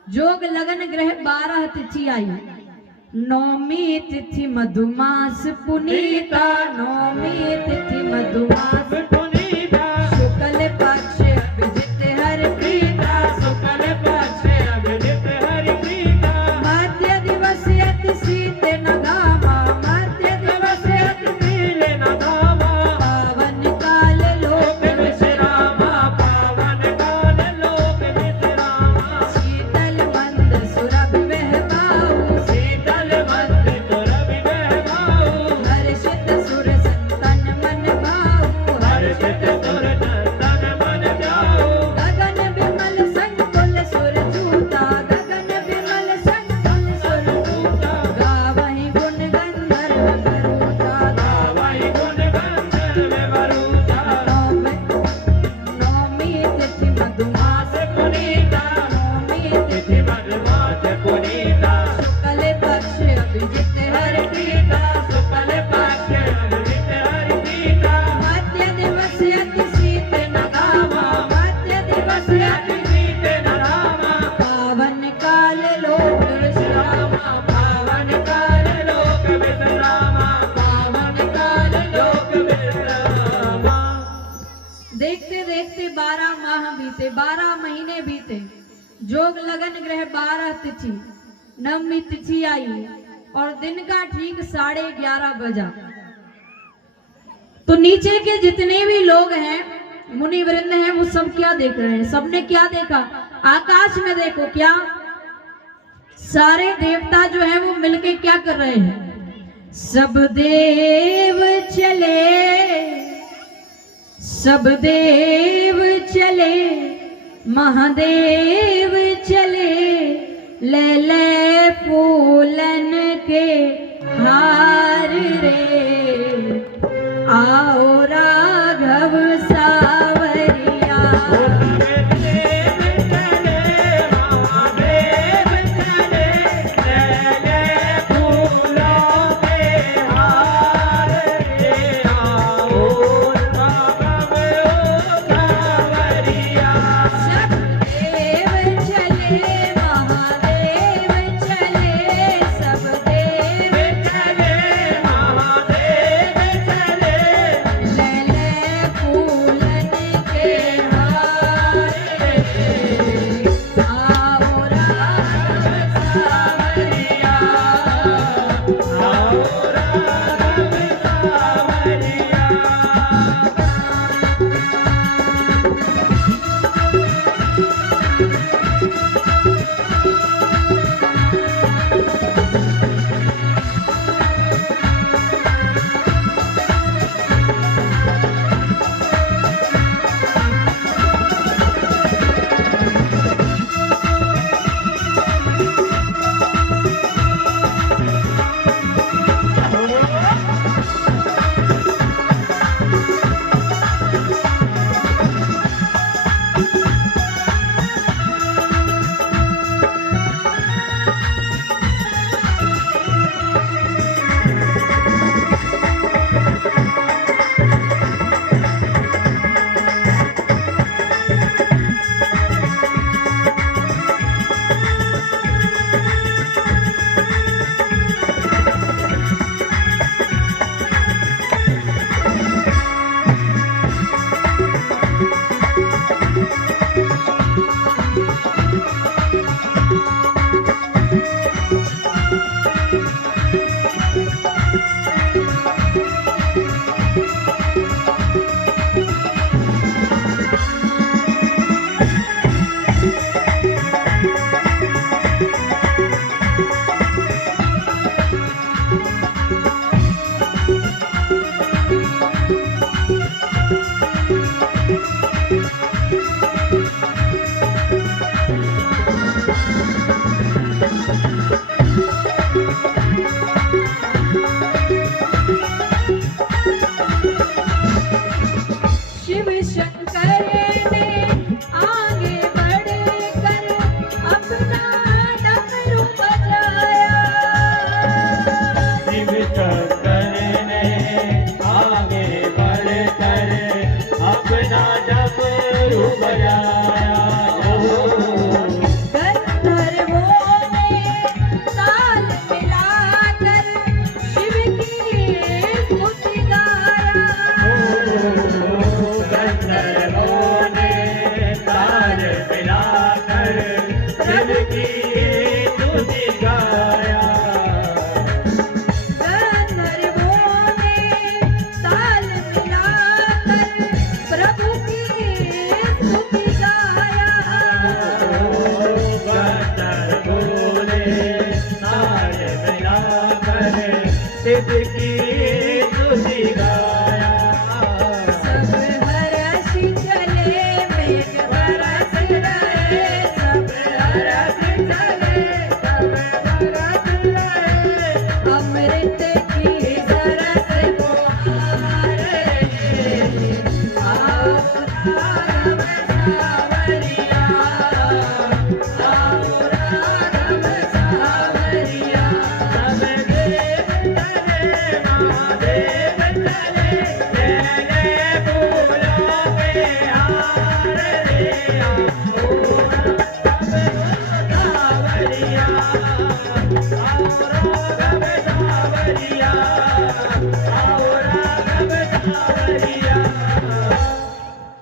जोग लगन ग्रह 12 तिथि आई। नौमी तिथि मधुमास पुनीता, नौमी तिथि मधुमास पुनीता, शुक्ल पक्ष अभिजित हरि प्रीता, शुक्ल पक्ष अभिजित हरि प्रीता, मध्य दिवस अति शीत नगामा, मध्य दिवस अति नील नदामा, पावन काल लोक लोक विश्रामा, पावन काल लोक विश्रामा, शीतल मंद सुरभि बहबाऊ, शीतल मंद सुरभि बहबाऊ, हर्षित सुर संतन मन भाऊ, हर्षित सुर संतन मन जाऊ, गगन विमल संकुल सुर जूता, गगन विमल संकुल सुर जूता, गावहि गुण गंधर्व बरूता, गावहि गुण गंधर्व बरूता, नौमी तिथि मधुमास पुनीता, नौमी तिथि तिथि मधुमास पुनीता, शुक्ल पक्ष अभिजित हरि प्रीता, शुक्ल पक्ष अभिजित हरि प्रीता, मध्य दिवस अति शीत नगामा, मध्य दिवस अति शीत नदामा, पावन काल लोक विश्रामा, पावन काल लोक विश्रामा, पावन काल लोक विश्रामा। देखते देखते 12 माह बीते, 12 महीने बीते। जोग लगन ग्रह 12 तिथि, नवमी तिथि आई और दिन का ठीक 11:30 बजा। तो नीचे के जितने भी लोग हैं, मुनि वृंद हैं, वो सब क्या देख रहे हैं? सबने क्या देखा? आकाश में देखो, क्या सारे देवता जो हैं वो मिलके क्या कर रहे हैं? सब देव चले, सब देव चले, महादेव चले, ले ले फूलन के हार रे, आओ राघव सावरिया। देव चले, महादेव चले, ले ले फूलों के हार रे, आओ राघव सावरिया। सब देव चले, महादेव चले, सब देव चले, महादेव चले,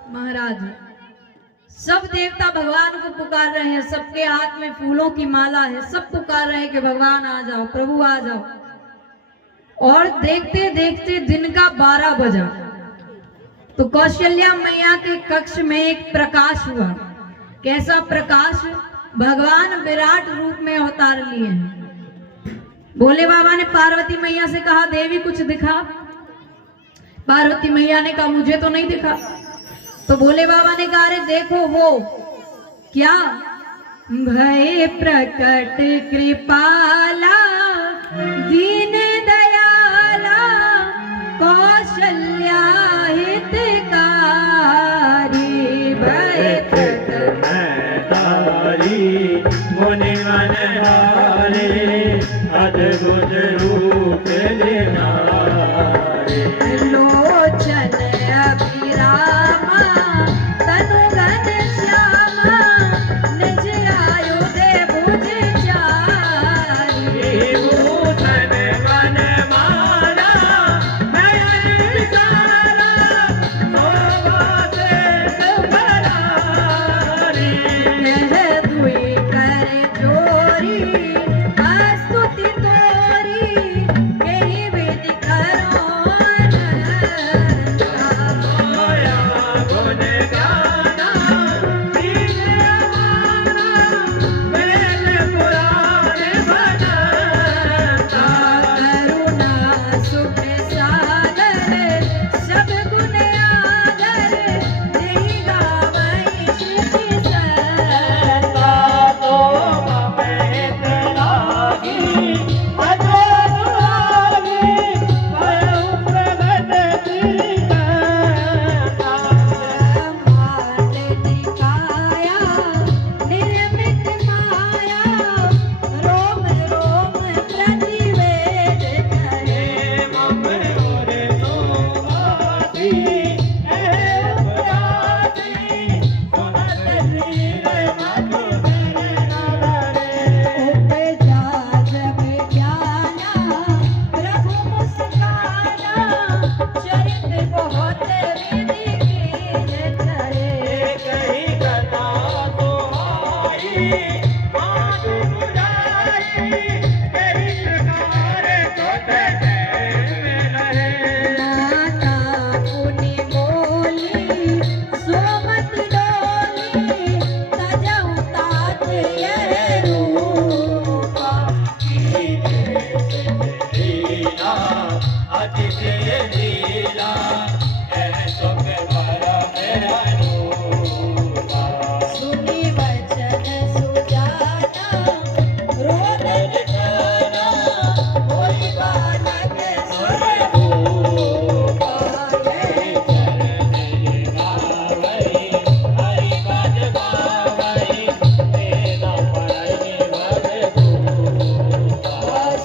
महाराज, सब देवता भगवान को पुकार रहे हैं, सबके हाथ में फूलों की माला है, सब पुकार रहे हैं कि भगवान आ जाओ, प्रभु आ जाओ। और देखते देखते दिन का 12 बजा तो कौशल्या मैया के कक्ष में एक प्रकाश हुआ। कैसा प्रकाश? भगवान विराट रूप में अवतार लिए हैं। भोले बाबा ने पार्वती मैया से कहा, देवी कुछ दिखा। पार्वती मैया ने कहा, मुझे तो नहीं दिखा। तो भोले बाबा ने कहा, अरे देखो वो क्या, भय प्रकट कृपाला दीन दयाला कौशल्या हितकारी, भय प्रकट मुनि मनहारे अद्भुत रूप निहारे, लोचन अभिरामा तनु घनश्यामा, निज आयुध भुज चारि, भूषण मन माला नयन विचारा, शोभा से भरारी, यह दुई कर जोरी स्तुति तोरी, कहीं विधि करो माया गुण गाना दीन अमाना, वेद पुराण बनता, करुणा सुख सागर, सब गुण आगर, नहीं गावई श्रुति संता। तो ममेत लागी अजोरुआगी, परम प्रगट श्रीकांता, ब्रह्मांड निकाया निर्मित माया, रोम रोम प्रतिवेद करे, मम मोरे सोमाती है पुराती, सुनत वीर मधुकर नवरे, उपजा जब ज्ञाना प्रभु मुस्काना, चरित बहुत विधि कीन चरे, कही कथा तुम्हारी पाठ बुझाई, कही प्रकार कथ रहे, माता पुनि बोली सोमत डोली, तजऊ तात यह रूपा, लीला अतिशय लीला ऐसो के परम अनुपा, सुनि वचन सुजाना, रोदन ठाना, होई बालक स्वरूपा,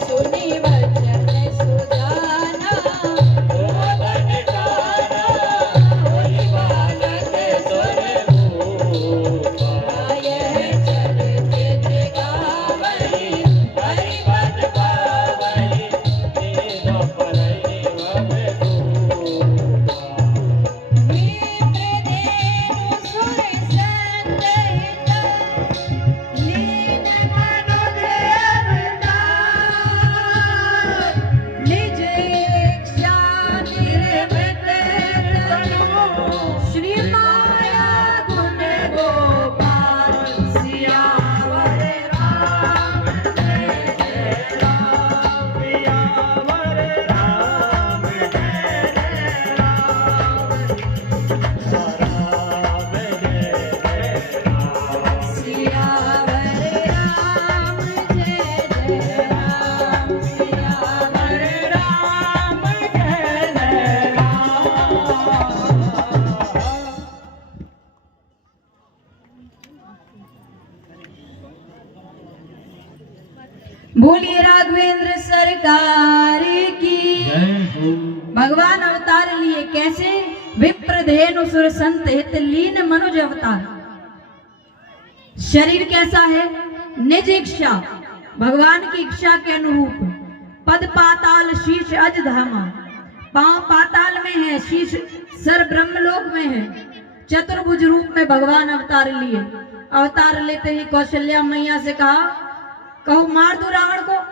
सुनि वचन सुजाना, रोदन ठाना, होई बालक स्वरूपा, यह चरित गावई हरि पद पावई, विप्रदेव सुर संगहित, लीन मनुज अवतार, निज इच्छा निर्मित तनु, श्री माया गुण गोपाल, सियावर रामचंद्र राम, सियावर राम सियावर राम जय जय राम, सियावर राम जय राम। बोलिए राघवेंद्र सरकार की। भगवान अवतार लिए कैसे? विप्रधेनु सुर संत हित लीन मनुज अवतार। शरीर कैसा है? निज इच्छा, भगवान की इच्छा के अनुरूप। पद पाताल शीश अज धामा, पांव पाताल में है, शीश सर ब्रह्मलोक में है। चतुर्भुज रूप में भगवान अवतार लिए। अवतार लेते ही कौशल्या मैया से कहा, कहो मार दो रावण को।